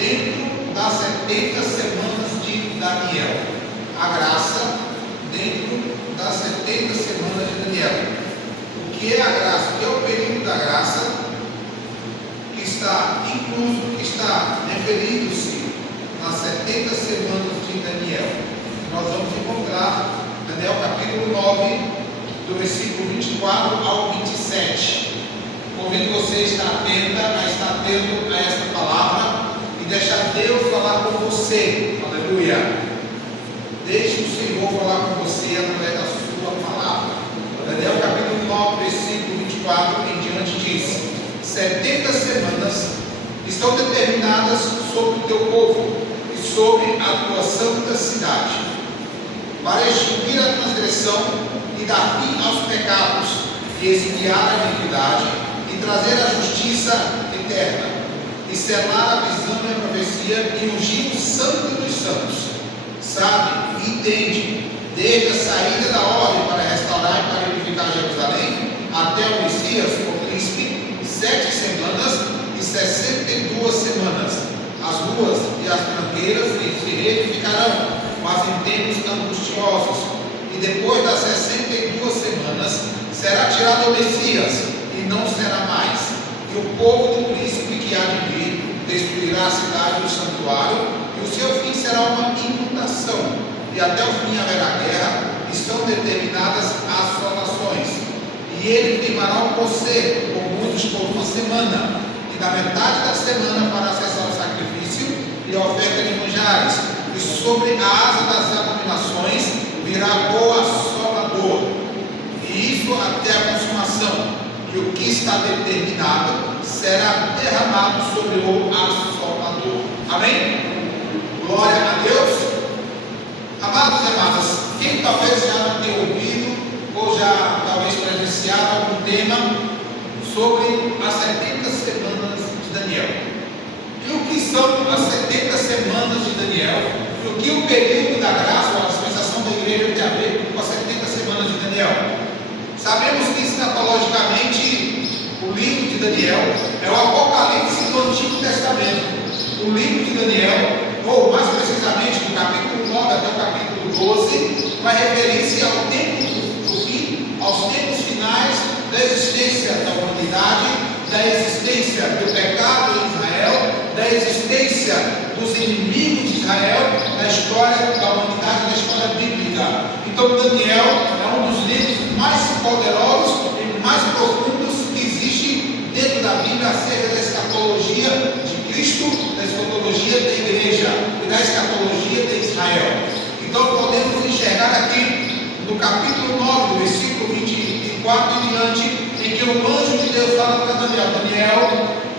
dentro das 70 semanas de Daniel. A graça dentro das 70 semanas de Daniel. O que é a graça? O que é o período da graça que está incluso, que está referindo-se nas 70 semanas de Daniel? Nós vamos encontrar Daniel capítulo 9, do versículo 24 ao 27. Convido você a estar atento a esta palavra e deixar Deus falar com você. Aleluia! Deixe o Senhor falar com você através da sua palavra. Daniel capítulo 9, versículo 24 em diante diz: 70 semanas estão determinadas sobre o teu povo e sobre a tua santa cidade, para extinguir a transgressão e dar fim aos pecados, e expiar a iniquidade, e trazer a justiça eterna, e selar a visão e a profecia, e ungir o santo dos santos. Sabe e entende, desde a saída da ordem para restaurar e para edificar Jerusalém, até o Messias, o príncipe, 7 semanas e 62 semanas. As ruas e as tranqueiras se reedificarão, mas em tempos angustiosos. E depois das 62 semanas será tirado o Messias, e não será mais. E o povo do príncipe que há de vir destruirá a cidade e o santuário, e o seu fim será uma inundação, e até o fim haverá guerra. Estão determinadas as assolações, e ele firmará um conselho com muitos por uma semana, e na metade da semana para acessar o sacrifício e a oferta de manjares, e sobre a asa das abominações virá o assolador, e isso até a consumação, e o que está determinado será derramado sobre o assolador. Amém? Glória a Deus. Amados e amadas, quem talvez já não tenha ouvido ou já talvez presenciado algum tema sobre as 70 semanas de Daniel, e o que são as 70 semanas de Daniel, e o que o período da graça ou a dispensação da igreja tem a ver com as 70 semanas de Daniel? Sabemos que escatologicamente o livro de Daniel é o Apocalipse do Antigo Testamento. O livro de Daniel, ou mais precisamente do capítulo 9 até o capítulo 12, vai referir-se ao tempo do fim, aos tempos finais da existência da humanidade, da existência do pecado em Israel, da existência dos inimigos de Israel, da história da humanidade, da história bíblica. Então Daniel é um dos livros mais poderosos e mais profundos que existe dentro da Bíblia acerca da escatologia de Cristo, da escatologia da igreja e da escatologia de Israel. Então podemos enxergar aqui no capítulo 9, do versículo 24 em diante, em que o anjo de Deus fala para Daniel: Daniel,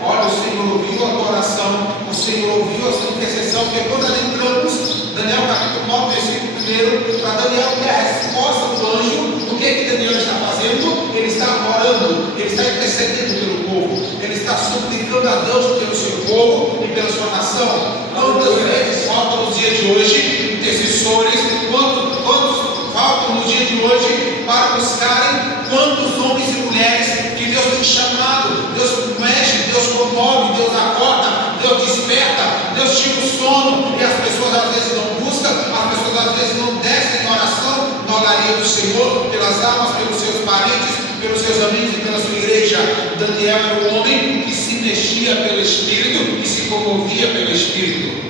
olha, o Senhor ouviu a tua oração, o Senhor ouviu a sua intercessão. Porque quando adentramos Daniel capítulo 9, versículo 1, para Daniel ter a resposta do anjo, o que é que Daniel está fazendo? Ele está orando, ele está intercedendo pelo povo, ele está suplicando a Deus pelo seu povo e pela sua nação. Quantas vezes faltam nos dias de hoje intercessores? Quantos faltam no dia de hoje para buscarem? Quantos homens e mulheres que Deus tem chamado? Deus mexe, Deus comove, Deus acorda, Deus desperta, Deus tira o sono, e as pessoas às vezes não buscam, as pessoas às vezes não descem em oração na oraria do Senhor, pelas almas, pelos seus parentes, pelos seus amigos e pela sua igreja. Daniel era um homem que se mexia pelo Espírito e se comovia pelo Espírito.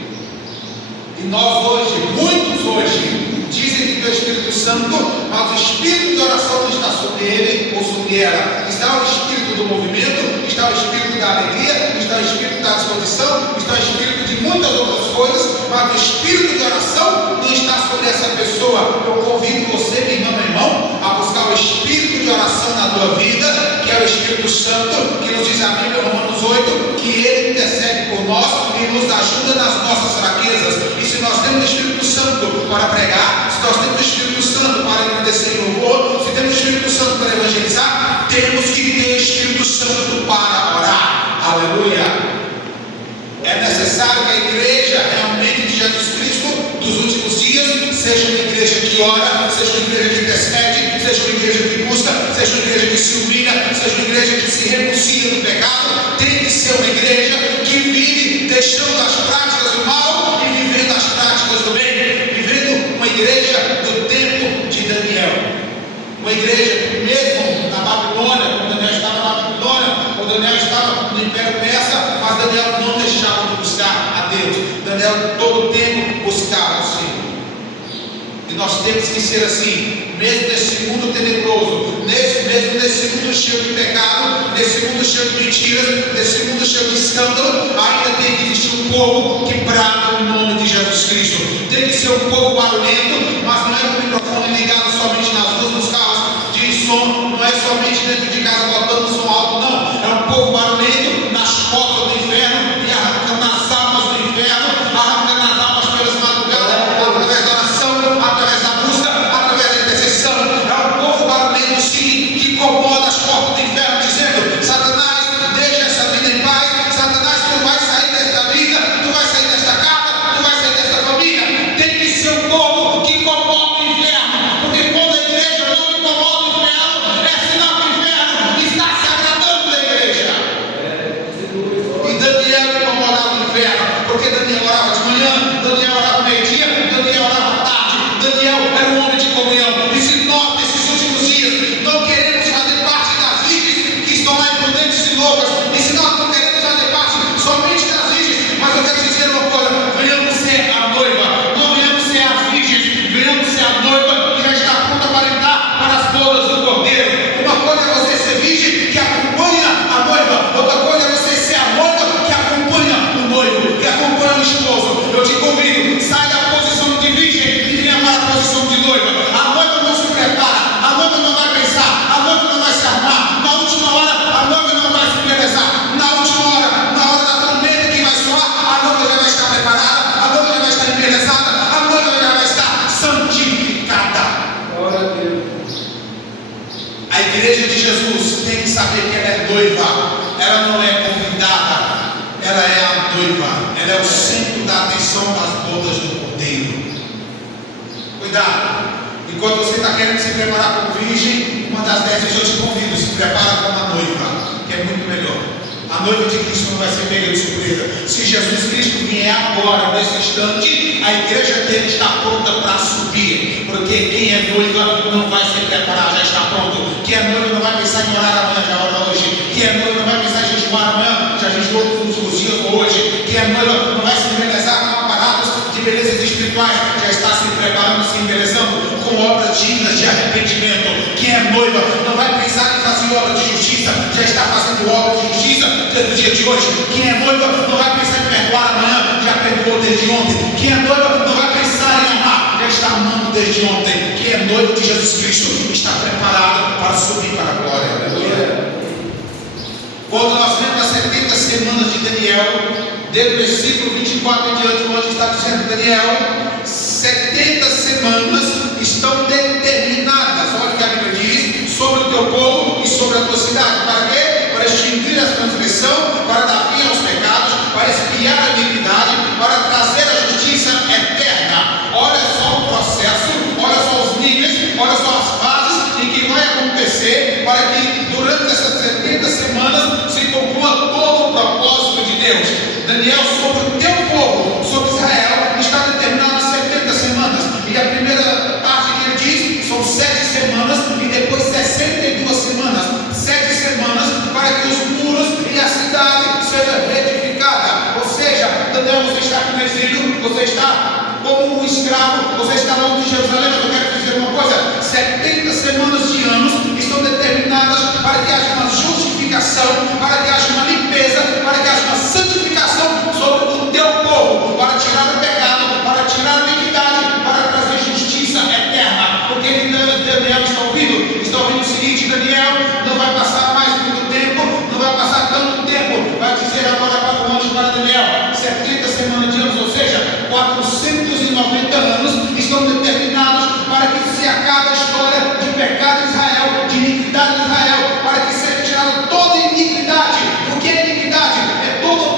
E nós hoje, muitos hoje, dizem que tem o Espírito Santo, mas o Espírito de oração não está sobre ele ou sobre ela. Está o Espírito do movimento, está o Espírito da alegria, está o Espírito da disposição, está o Espírito de muitas outras coisas, mas o Espírito de oração não está sobre essa pessoa. Eu convido você, minha irmã, meu irmão, a buscar o Espírito de oração na tua vida, que é o Espírito Santo, que nos diz a Bíblia, Romanos 8, que ele intercede por nós e nos ajuda nas nossas fraquezas. E se nós temos o Espírito Santo para pregar, se nós temos o Espírito Santo para agradecer em louvor, se temos o Espírito Santo para evangelizar, temos que ter o Espírito Santo para orar. Aleluia! É necessário que a igreja realmente de Jesus Cristo dos últimos dias seja uma igreja que ora, seja uma igreja que intercede, seja uma igreja que busca, seja uma igreja que se humilha, seja uma igreja que se renuncia do pecado. Tem que ser uma igreja que vive deixando as práticas do mal e vivendo as práticas do bem, vivendo uma igreja do tempo de Daniel, uma igreja que mesmo na Babilônia, quando Daniel estava na Babilônia, quando Daniel estava no Império Persa, mas Daniel não deixava de buscar a Deus. Daniel todo o tempo buscava o Senhor. E nós temos que ser assim, mesmo nesse mundo tenebroso, mesmo nesse mundo cheio de pecado, nesse mundo cheio de mentiras, nesse mundo cheio de escândalo, ainda tem que existir um povo que brada o nome de Jesus Cristo. Tem que ser um povo barulhento, mas não é com o microfone ligado somente nas ruas, nos carros de som, não é somente dentro de casa botando som alto, não. É um povo barulhento nas portas do inferno e arrancando as almas do inferno, arrancando as almas pelas madrugadas, através da oração, através da busca, através da intercessão. É um povo barulhento sim, que incomoda as portas do inferno, dizendo: Satanás, deixa essa vida em paz. Satanás, tu vai sair desta vida, tu vai sair desta casa, tu vai sair desta família. Tem que ser um povo que incomoda o inferno, porque quando a igreja não incomoda o inferno, é sinal que o inferno está se agradando da igreja. E Daniel incomodava o inferno, porque Daniel orava de manhã, Daniel orava meio-dia, Daniel orava à tarde. Daniel era um homem de comunhão. E se nós, nesses últimos dias, não queremos fazer parte das virgens que estão lá imprudentes e loucas, e se nós não queremos fazer parte somente das virgens, mas eu quero dizer uma coisa: venhamos ser a noiva, não venhamos ser as virgens, venhamos ser a noiva que já está pronta para entrar para as bodas do Cordeiro. Uma coisa é você ser virgem que acompanha a noiva, outra coisa é você ser a noiva que acompanha o noivo, que acompanha o esposo. Eu te convido, sai da posição de virgem e venha para a posição de noiva. A noiva não se prepara, a noiva não vai pensar, a noiva não vai se armar. Na última hora, a noiva não vai se embelezar. Na última hora, na hora da trombeta que vai soar, a noiva já vai estar preparada, a noiva já vai estar embelezada, a noiva já vai estar santificada. Glória a Deus. A igreja de Jesus tem que saber que ela é noiva, ela não é convidada, ela é a noiva, ela é o centro da atenção das bodas do Cordeiro. Cuidado, enquanto você está querendo se preparar como virgem, uma das 10 vezes eu te convido: se prepara como a noiva, que é muito melhor. A noiva de Cristo não vai ser pega de surpresa. Se Jesus Cristo vier agora, nesse instante, a igreja dele está pronta para subir, porque quem é noiva não vai se preparar, já está pronto. Quem é noiva não vai pensar em orar amanhã, já ora hoje. Quem é noiva não vai pensar em jejuar amanhã, já jejuou nos últimos dias ou hoje. Quem é noiva não vai se embelezar com aparatos de belezas espirituais, já está se preparando, se embelezando com obras dignas de arrependimento. Quem é noiva não vai pensar em fazer obra de justiça, já está fazendo obra de justiça desde o dia de hoje. Quem é noiva não vai pensar em perdoar amanhã, já perdoou desde ontem. Quem é noiva não vai pensar em amar, já está amando desde ontem. Quem é noiva de Jesus Cristo está preparado para subir para a glória. Quando nós vemos as 70 semanas de Daniel, desde o versículo 24 em diante, onde está dizendo Daniel, 70 semanas estão determinadas. Olha o que a Bíblia diz sobre o teu povo e sobre a tua cidade. Para quê? Para extinguir a transgressão, para dar fim aos pecados, para expiar a iniquidade, para trazer a justiça eterna. Olha só o processo, olha só os níveis, olha só as fases em que vai acontecer, para que durante essas 70 semanas se conclua todo o propósito de Deus. Daniel, sobre o teu povo, sobre Israel, está determinado 70 semanas. E a primeira parte que ele diz são 7 semanas e depois 62 semanas. 7 semanas para que os muros e a cidade sejam reedificadas. Ou seja, Daniel, você está aqui no exílio, você está como um escravo, você está longe de Jerusalém. Mas eu quero dizer uma coisa: 70 semanas de anos estão determinadas para que haja uma justificação, para que haja uma limpeza, para que haja uma santificação sobre o teu povo, para tirar o pecado, para tirar a iniquidade, para trazer justiça eterna. Porque Daniel está ouvindo o seguinte: Daniel, não vai passar mais muito tempo, não vai passar tanto tempo. Vai dizer agora para o anjo, para Daniel, 70 semanas de anos, ou seja, 490 anos estão determinados para que se acabe a história de pecado em Israel, de iniquidade em Israel, para que seja tirada toda iniquidade. O que é iniquidade? É todo o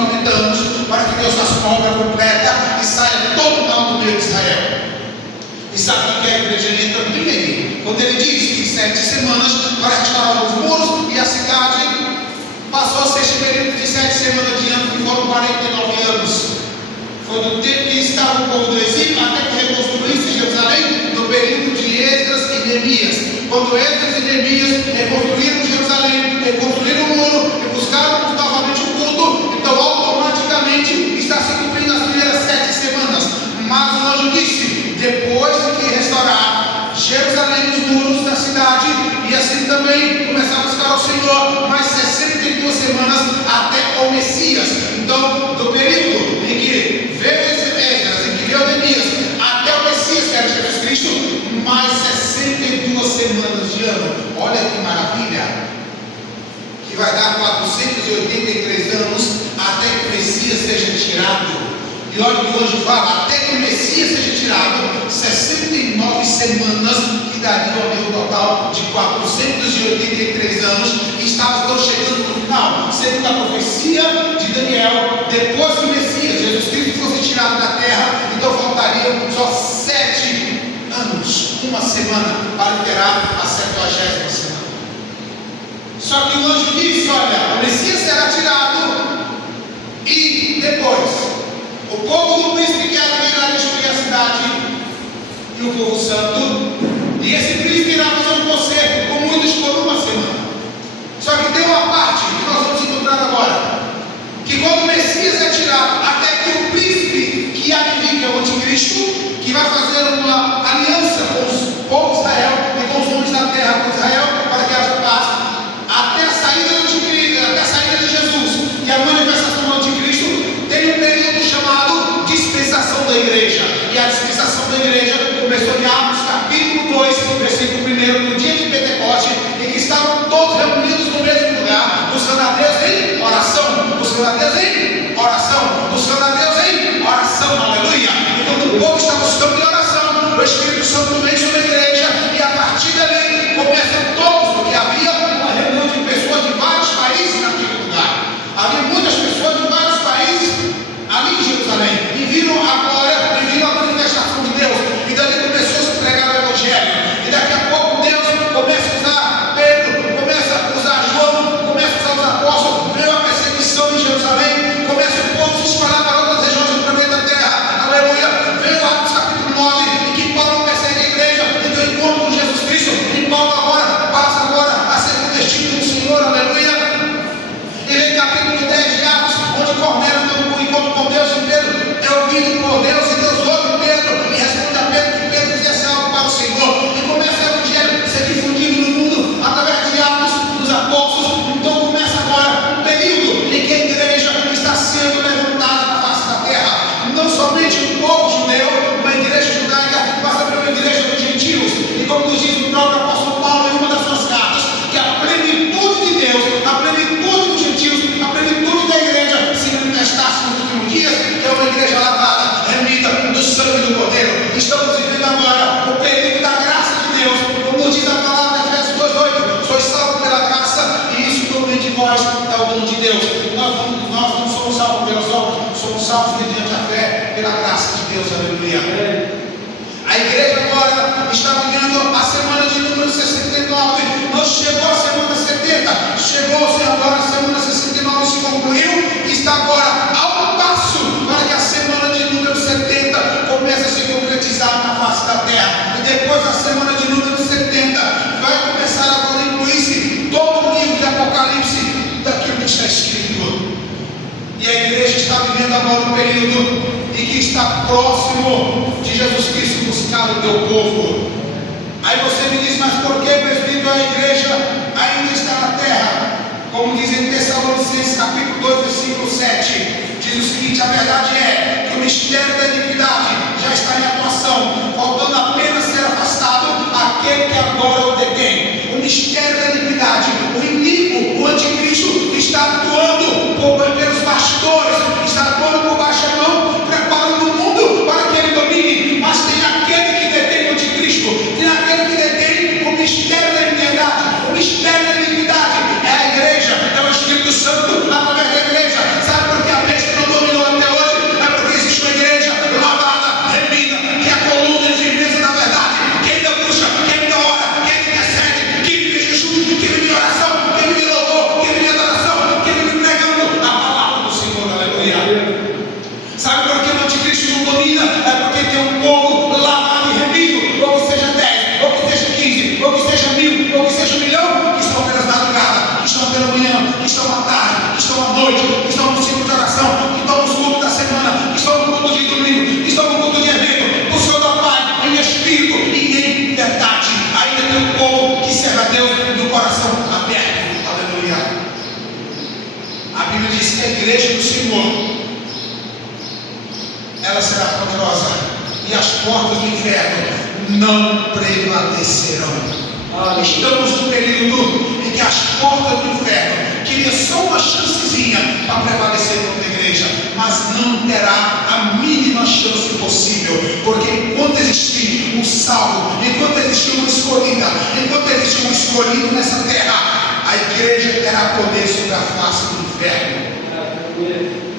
90 anos, para que Deus faça uma obra completa e saia todo mal do meio de Israel. E sabe o que a igreja entra bem aí? Quando ele diz que em 7 semanas para restaurar os muros e a cidade, passou a ser esse período de 7 semanas de ano, que foram 49 anos. Foi do tempo que estava o povo do exílio até que reconstruísse Jerusalém, no período de Esdras e Neemias. Quando Esdras e Neemias reconstruíram Jerusalém, reconstruíram o muro e buscaram novamente o culto, então automaticamente está se cumprindo as primeiras 7 semanas. Mas o anjo disse: depois de que restaurar Jerusalém, os muros da cidade, e assim também começar a buscar ao Senhor, mais 62 semanas até o Messias. Então, do período em que veio Esdras, em que veio Neemias, até o Messias, que era Jesus Cristo, mais 62 semanas de ano. Olha que maravilha! Que vai dar 483 anos até que o Messias seja tirado. E olha o que o anjo fala: até que o Messias seja tirado, 69 semanas, que daria um nível total de 483 anos. E estamos chegando no final, segundo a profecia de Daniel. Depois que o Messias, Jesus Cristo, fosse tirado da terra, então faltariam só 7 anos, uma semana, para liberar a 70ª semana. Só que o anjo disse: olha, o Messias será tirado, e depois o povo do príncipe que irá destruir a cidade e o povo santo, e esse príncipe irá fazer um concerto com muitos por uma semana. Só que tem uma parte que nós vamos encontrar agora, que quando o Messias é tirado, até que o príncipe que há de vir, que é o anticristo, que vai fazer uma aliança com os povos de Israel e com os homens da terra com Israel, para que haja paz, até a saída do anticristo, até a saída de Jesus e a manifestação do anticristo, tem um período chamado dispensação da igreja. E a dispensação da igreja começou em Atos capítulo 2, versículo 1, no dia de Pentecoste, em que estavam todos reunidos no mesmo lugar, buscando a Deus em oração, buscando a Deus em oração, buscando a Deus em oração, aleluia. E quando o povo está buscando em oração, o Espírito Santo vem sobre a igreja, e a partir dali começam todos, porque havia uma reunião de pessoas de vários países naquele lugar. Havia muitas pessoas de vários países ali em Jerusalém, e viram a glória, e viram a manifestação de Deus, e dali começou a se pregar o Evangelho, e daqui a pouco Deus começa a usar Pedro, começa a usar João, começa a usar os apóstolos, veio a perseguição em Jerusalém, começa o povo se espalhar para outras regiões do planeta Terra, aleluia. Veio Atos capítulo 9, em que Paulo persegue a igreja, e tem um encontro com Jesus Cristo, e Paulo agora passa a ser convertido no Senhor, aleluia. E vem capítulo 10 de Atos, onde Cornélio tem um encontro com Deus, e Pedro é ouvido por Deus, e Deus ouve Pedro e responde a Pedro que Pedro fizesse algo para o Senhor, e começa o evangelho a ser difundido no mundo através de Atos dos apóstolos. Então começa agora um período em que a igreja está sendo levantada na face da terra, não somente o povo judeu, uma igreja judaica, mas também uma igreja dos gentios. E como nos diz o próprio apóstolo Paulo em uma das suas cartas, que a plenitude de Deus, a plenitude dos gentios, a plenitude da igreja se manifestasse nos últimos dias, que é uma igreja lavada, remida do sangue do Cordeiro. Estamos vivendo agora o período da graça de Deus, como nos diz a palavra de Efésios 2:8: sois salvos pela graça, e isso não vem de vós, é o dom de Deus. Nós não somos salvos pelas obras, somos salvos mediante a fé, pela graça de Deus, aleluia. A igreja agora está vivendo a semana de número 69, não chegou a semana 70, chegou-se agora a semana 69, se concluiu, e está agora ao passo para que a semana de número 70 comece a se concretizar na face da terra. E depois da semana de número 70 vai começar agora a incluir-se todo o livro de Apocalipse daquilo que está escrito. E a igreja está vivendo agora um período em que está próximo de Jesus Cristo buscar o teu povo. Aí você me diz: mas por que, presbítero, a igreja ainda está na terra? Como diz em Tessalonicenses capítulo 2, versículo 7, diz o seguinte: a verdade é que o mistério da iniquidade já está em atuação, faltando apenas ser afastado aquele que agora o detém. O mistério da iniquidade, o iníquo, o anticristo, está atuando pelos bastidores, está atuando por baixa mão, preparando o mundo para que ele domine. Mas tem aquele que detém o anticristo, tem aquele que detém o mistério da iniquidade. O mistério da iniquidade é a igreja, é o Espírito Santo através da igreja. Sabe por que a estão à tarde, que estão à noite, que estão no ciclo de oração, que estão nos cultos da semana, que estão no culto de domingo, que estão no culto de evento, o Senhor da Pai, em espírito e em verdade. Ainda tem um povo que serve a Deus do coração aberto. Aleluia. A Bíblia diz que a igreja do Senhor, ela será poderosa e as portas do inferno não prevalecerão. Estamos num período em que as portas do inferno queriam só uma chancezinha para prevalecer contra a igreja, mas não terá a mínima chance possível, porque enquanto existir um salvo, enquanto existir uma escolhida, enquanto existir um escolhido nessa terra, a igreja terá poder sobre a face do inferno.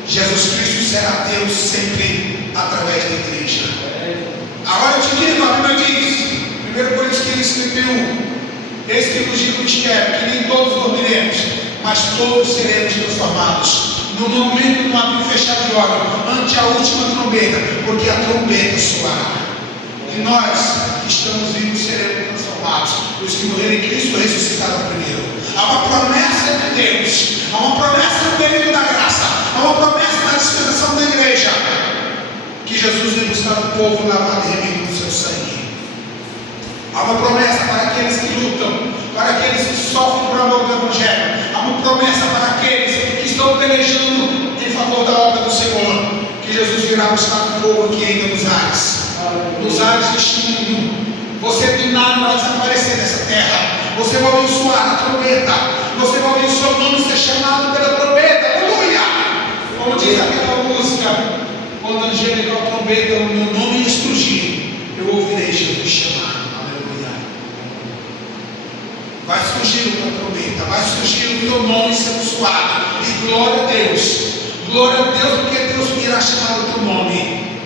Jesus Cristo será Deus sempre através da igreja. Agora eu te digo, a Bíblia diz, 1 Coríntios 15, 31, eis que vos digo mistério, que nem todos dormiremos, mas todos seremos transformados, no momento do abrir e fechar de olhos, ante a última trombeta, porque a trombeta soará. E nós que estamos vivos seremos transformados, os que morreram em Cristo ressuscitaram primeiro. Há uma promessa de Deus, há uma promessa no período da graça, há uma promessa na dispensação da igreja, que Jesus vem buscar o povo lavado e remido do seu sangue. Há uma promessa para aqueles que lutam, para aqueles que sofrem por amor do Evangelho. Há uma promessa para aqueles que estão pelejando em favor da obra do Senhor, que Jesus virá buscar o povo que ainda nos ares deste mundo. Você do nada vai desaparecer dessa terra. Você vai ouvir soar a trombeta. Você vai ouvir o seu nome ser chamado pela trombeta. Aleluia! Como diz aquela música, quando a angelical trombeta o meu nome estrugir, eu ouvirei Jesus chamar. Aleluia! Vai surgir uma trombeta, vai surgir o teu nome sendo soado. E glória a Deus. Glória a Deus, porque Deus irá chamar o teu nome.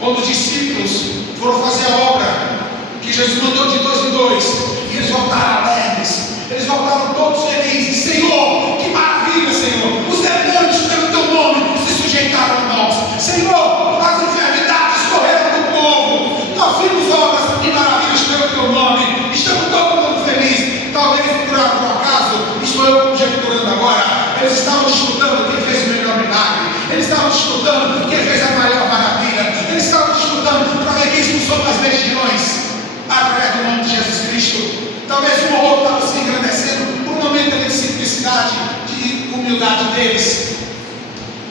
Quando os discípulos foram fazer a obra que Jesus mandou de 2 em 2, e eles voltaram alegres, eles voltaram todos felizes. Senhor, que maravilha, Senhor! Os demônios pelo teu nome se sujeitaram a nós. Senhor, as enfermidades correram do povo. Nós vimos obras e maravilhas pelo teu nome. Estamos todo mundo feliz. Talvez por acaso, estou eu conjecturando agora, eles estavam disputando quem fez o melhor milagre. Eles estavam disputando quem fez a maior maravilha. Eles estavam disputando para ver quem expulsou das legiões através do nome de Jesus Cristo. Talvez um ou outro estava se engrandecendo por um momento de simplicidade, de humildade deles.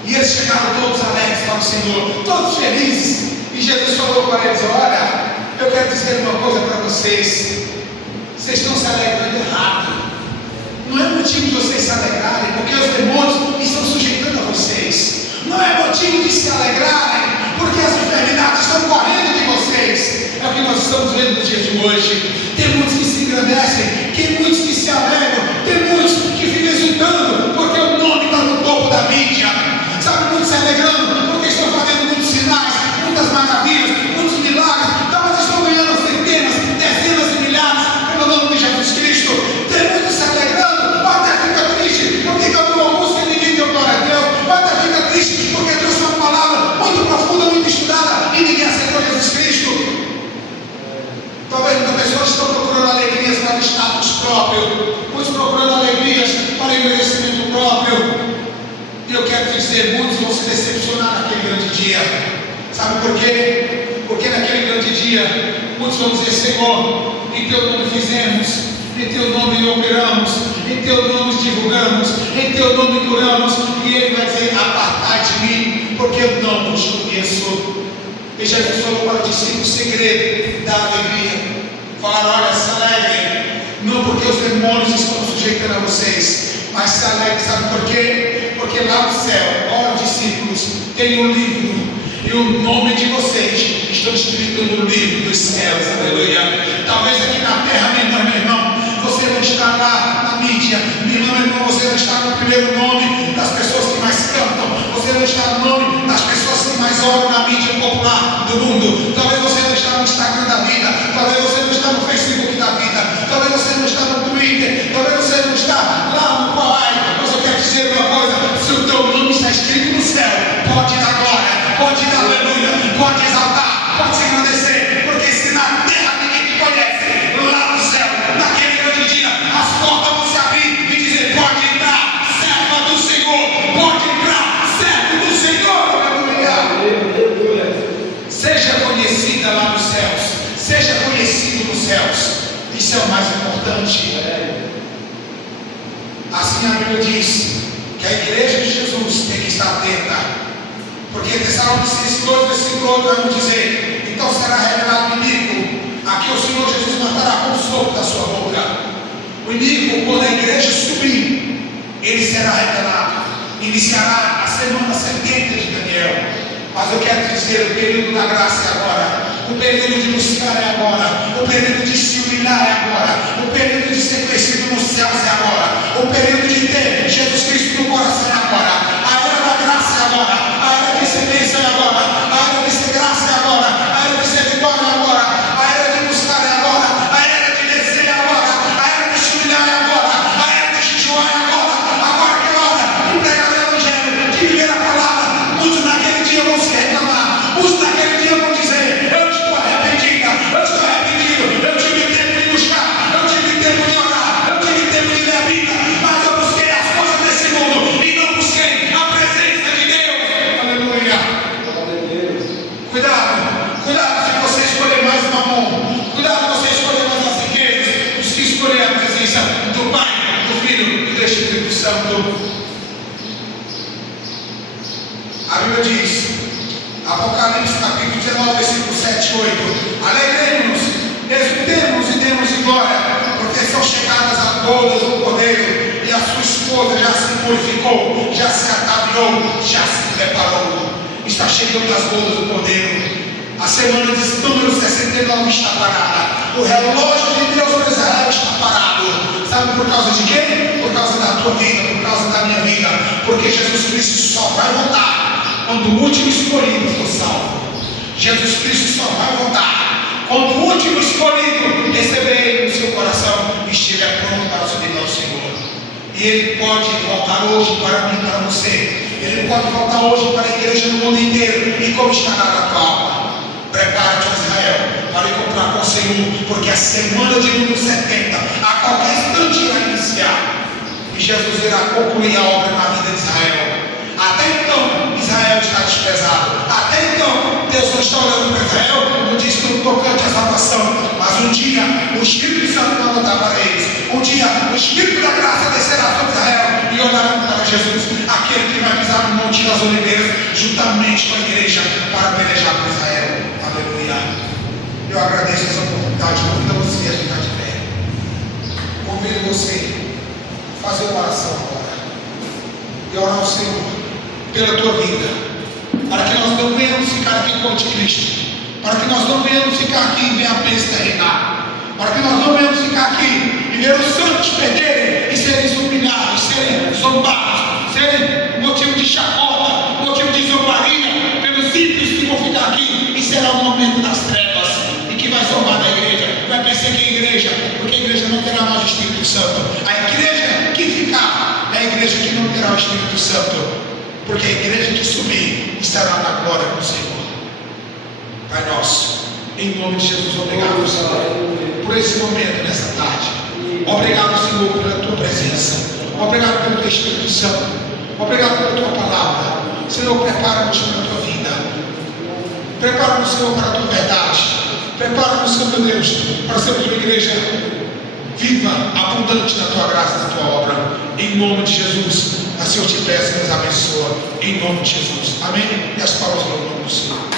E eles chegaram todos alegres para o Senhor, todos felizes. E Jesus falou para eles: olha, eu quero dizer uma coisa para vocês. Vocês estão se alegrando errado. Não é motivo de vocês se alegrarem, porque os demônios estão sujeitando a vocês. Não é motivo de se alegrarem, porque as enfermidades estão correndo de vocês. É o que nós estamos vendo nos dias de hoje. Tem muitos que se engrandecem, tem muitos que se alegram, tem muitos que ficam exultando porque o nome está no topo da mídia. Sabe, muitos se alegrando porque estão fazendo muitos sinais, muitas maravilhas, muitos milagres. Talvez estão ganhando centenas, dezenas de milhares pelo nome de Jesus Cristo. Tem muitos se alegrando, até fica triste porque cantou uma música e ninguém deu glória a Deus. Até fica triste porque Deus foi uma palavra muito profunda, muito estudada e ninguém aceitou Jesus Cristo. Talvez muitas pessoas estão procurando alegrias para status próprio, muitos procurando alegrias para engrandecimento próprio. E eu quero te dizer, muitos vão se decepcionar naquele grande dia. Sabe por quê? Porque naquele grande dia, muitos vão dizer: Senhor, em teu nome fizemos, em teu nome operamos, em teu nome divulgamos, em teu nome curamos. E ele vai dizer: apartai de mim, porque eu não vos conheço. E Jesus falou para os discípulos o segredo da alegria. Falaram: olha, se alegrem, não porque os demônios estão sujeitando a vocês, mas se alegrem, sabe por quê? Porque lá no céu, ó discípulos, tem um livro, e o nome de vocês estão escritos no livro dos céus. Aleluia. Talvez aqui na terra, meu irmão, você não está lá na mídia, meu irmão, você não está no primeiro nome das pessoas que mais cantam, você não está no nome das pessoas que mais oram na mídia popular do mundo. Talvez você não está no Instagram da vida, talvez você não está no Facebook da vida, talvez você não está no Twitter, talvez você não está lá no Quai. Mas eu quero dizer uma coisa: se o teu nome está escrito no céu, pode dar glória, pode dar aleluia, pode exaltar, pode se engrandecer, porque se na terra ninguém te conhece, lá no céu, naquele grande dia, as portas vão se abrir e dizer: pode entrar, servo Assim a Bíblia diz que a igreja de Jesus tem que estar atenta, porque Tessalonicenses 2, versículo 8 vai nos dizer: então será revelado o inimigo, a que o Senhor Jesus matará com o sopro da sua boca. O inimigo, quando a igreja subir, ele será revelado. Iniciará a semana 70 de Daniel. Mas eu quero te dizer, o período da graça é agora, o período de buscar é agora, o período de se humilhar é agora, o período de ser conhecido nos céus é agora, o período de ter Jesus Cristo no coração é agora, a era da graça é agora, a era de ser bênção é agora, a era de ser graça é agora, a era de ser vitória é agora, a era de buscar é agora, a era de descer é agora, a era de se humilhar é agora, a era de jejuar é agora, agora que é hora de pregar o evangelho, de viver a palavra. Muitos naquele dia vão se reclamar, muitos naquele dia vão dizer: eu estou arrependida, eu estou arrependido, eu tive tempo de buscar, eu tive tempo de orar, eu tive tempo de ler a Bíblia, mas eu busquei as coisas desse mundo e não busquei a presença de Deus. Aleluia. Cuidado se você escolher mais mamon, cuidado se você escolher mais as riquezas, os que escolher a presença do Pai, do Filho e do Espírito Santo. A Bíblia diz, Apocalipse capítulo 19, versículo 7 e 8: alegremos-nos, exultemos e demos de glória, porque são chegadas a todas o Cordeiro, e a sua esposa já se purificou, já se ataviou, já se preparou. Está chegando as bodas do Cordeiro. A semana de número 69 está parada. O relógio de Deus para Israel está parado. Sabe por causa de quem? Por causa da tua vida, por causa da minha vida. Porque Jesus Cristo só vai voltar quando o último escolhido for salvo. Jesus Cristo só vai voltar quando o último escolhido receber Ele no seu coração e estiver pronto para subir ao Senhor. E Ele pode voltar hoje para mim e para você. Ele pode voltar hoje para a igreja no mundo inteiro. E como estará na tua alma? Prepara-te, Israel, para encontrar com o Senhor, porque a semana de número 70 a qualquer instante irá iniciar, e Jesus irá concluir a obra na vida de Israel. Até então, Israel está desprezado. Até então, Deus não está olhando para Israel, não diz no tocante à salvação. Mas um dia, o Espírito Santo vai voltar para eles. Um dia, o Espírito da graça descerá sobre Israel e olharão para Jesus, aquele que vai pisar no Monte das Oliveiras, juntamente com a igreja, para pelejar por Israel. Aleluia. Eu agradeço essa oportunidade. Convido você a ficar de pé. Convido você a fazer uma oração agora e orar ao Senhor pela tua vida, para que nós não venhamos ficar aqui com o anticristo, para que nós não venhamos ficar aqui e ver a besta reinar, para que nós não venhamos ficar aqui e ver os santos perderem e serem humilhados, serem zombados, serem motivo de chacota, motivo de zombaria pelos ímpios que vão ficar aqui, e será o momento das trevas e que vai zombar da igreja, vai perseguir a igreja, porque a igreja não terá mais o Espírito Santo. A igreja que ficar é a igreja que não terá o Espírito Santo, porque a igreja que subir estará na glória com o Senhor. Pai nosso, em nome de Jesus, obrigado, Senhor, por esse momento, nessa tarde. Obrigado, Senhor, pela tua presença. Obrigado pelo teu Espírito Santo. Obrigado pela tua palavra. Senhor, prepara-nos para a tua vida. Prepara-nos, Senhor, para a tua verdade. Prepara-nos, Senhor, meu Deus, para sermos uma igreja viva, abundante na tua graça, na tua obra. Em nome de Jesus, assim eu te peço e nos abençoa. Em nome de Jesus. Amém? E as palavras do nome do Senhor.